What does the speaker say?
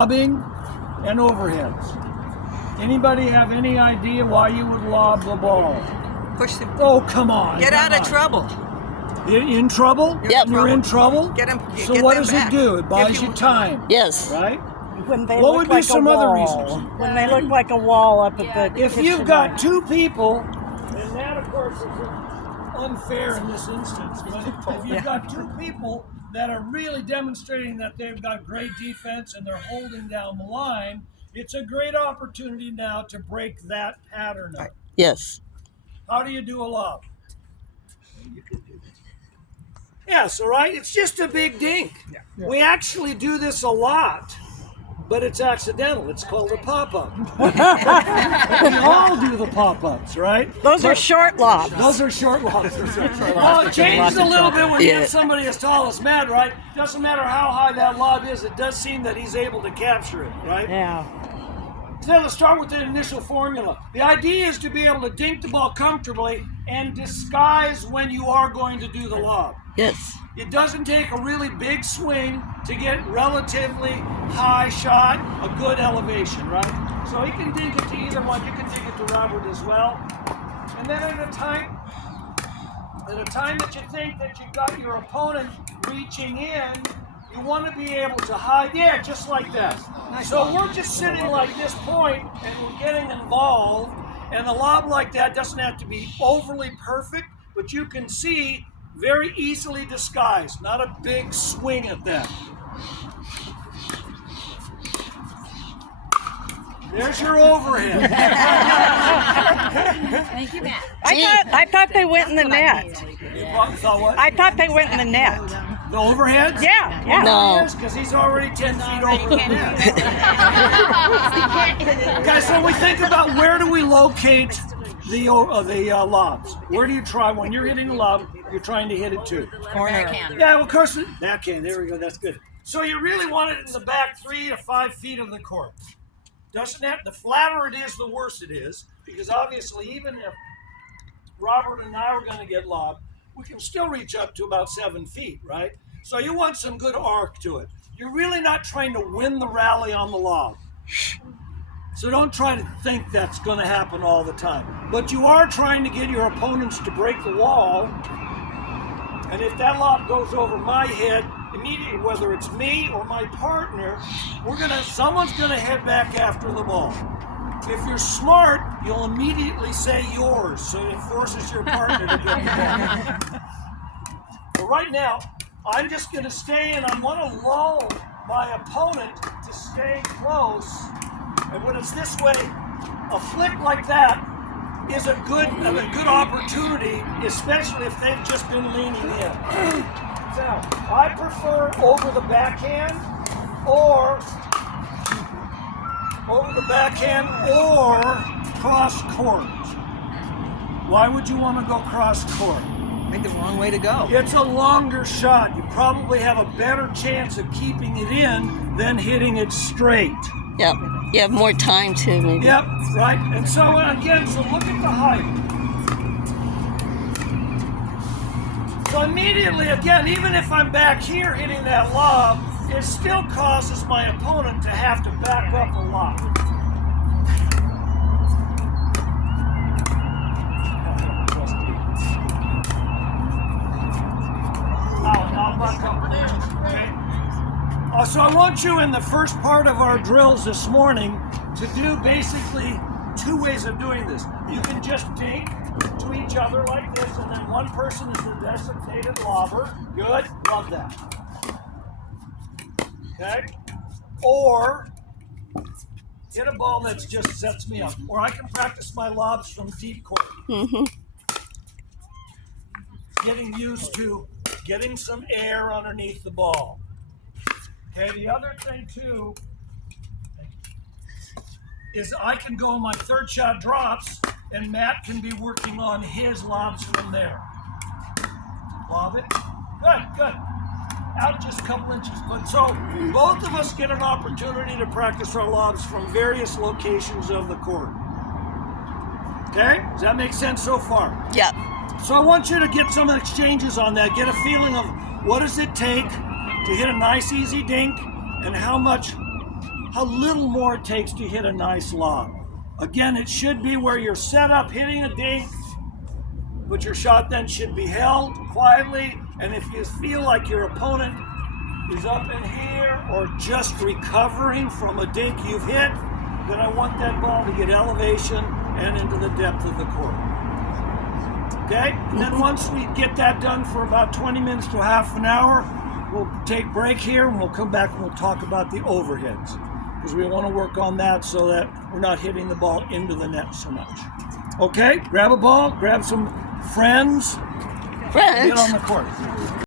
Lobbing and overheads. Anybody have any idea why you would lob the ball? Push them. Oh, come on. Get out of trouble. In trouble? Yep. You're in trouble? Get them. So what does it do? It buys you time. Yes. Right? When they What look would be like some a other wall. reasons? When they look like a wall up at the If kitchen you've got line. two people, and that of course is unfair in this instance, but if you've got two people that are really demonstrating that they've got great defense and they're holding down the line, it's a great opportunity now to break that pattern up. Yes. How do you do a lob? Yeah, so right, it's just a big dink. We actually do this a lot, but it's accidental. It's called a pop-up. We all do the pop-ups, right? Those are short lobs. Those are short lobs. Well, it changes a little bit when you Yeah. have somebody as tall as Matt, right? Doesn't matter how high that lob is, it does seem that he's able to capture it, right? Yeah. So let's start with the initial formula. The idea is to be able to dink the ball comfortably and disguise when you are going to do the lob. Yes. It doesn't take a really big swing to get relatively high shot, a good elevation, right? So you can dink it to either one. You can dink it to Robert as well. And then at a time that you think that you've got your opponent reaching in, you want to be able to hide, yeah, just like that. So we're just sitting like this point and we're getting involved. And a lob like that doesn't have to be overly perfect, but you can see very easily disguised, not a big swing at that. There's your overhead. Thank you, Matt. I thought they went in the net. You probably thought what? I thought they went in the net. The overheads? Yeah, yeah. No. Because he's already 10 feet over the net. Guys, so we think about where do we locate the lobs? Where do you try when you're hitting a lob? You're trying to hit it to Corner. Yeah, well, of course, backhand. There we go. That's good. So you really want it in the back 3 to 5 feet of the court. Doesn't have the flatter it is, the worse it is, because obviously, even if Robert and I were going to get lobbed, we can still reach up to about 7 feet, right? So you want some good arc to it. You're really not trying to win the rally on the lob. So don't try to think that's going to happen all the time. But you are trying to get your opponents to break the wall. And if that lob goes over my head, immediately, whether it's me or my partner, someone's gonna head back after the ball. If you're smart, you'll immediately say yours, so it forces your partner to get the ball. But right now, I'm just gonna stay and I want to lull my opponent to stay close. And when it's this way, a flick like that is a good opportunity, especially if they've just been leaning in. Now, I prefer over the backhand or cross court. Why would you want to go cross court? I think the wrong way to go. It's a longer shot. You probably have a better chance of keeping it in than hitting it straight. Yep. You have more time too, maybe. Yep, right. And so again, so look at the height. So immediately, again, even if I'm back here hitting that lob, it still causes my opponent to have to back up a lot. I'll back up there, okay? So I want you in the first part of our drills this morning to do basically 2 ways of doing this. You can just dink to each other like this, and then one person is the designated lobber. Good, love that. Okay? Or hit a ball that just sets me up. Or I can practice my lobs from deep court. Mm-hmm. Getting used to getting some air underneath the ball. Okay, the other thing too is I can go on my third shot drops and Matt can be working on his lobs from there. Lob it. Good. Out just a couple inches. But so both of us get an opportunity to practice our lobs from various locations of the court. Okay? Does that make sense so far? Yep. So I want you to get some exchanges on that. Get a feeling of what does it take to hit a nice easy dink and how much how little more it takes to hit a nice lob. Again, it should be where you're set up hitting a dink, but your shot then should be held quietly. And if you feel like your opponent is up in here or just recovering from a dink you've hit, then I want that ball to get elevation and into the depth of the court. Okay? And then once we get that done for about 20 minutes to half an hour, we'll take break here and we'll come back and we'll talk about the overheads. Because we want to work on that so that we're not hitting the ball into the net so much. Okay? Grab a ball, grab some friends, Friends. get on the court.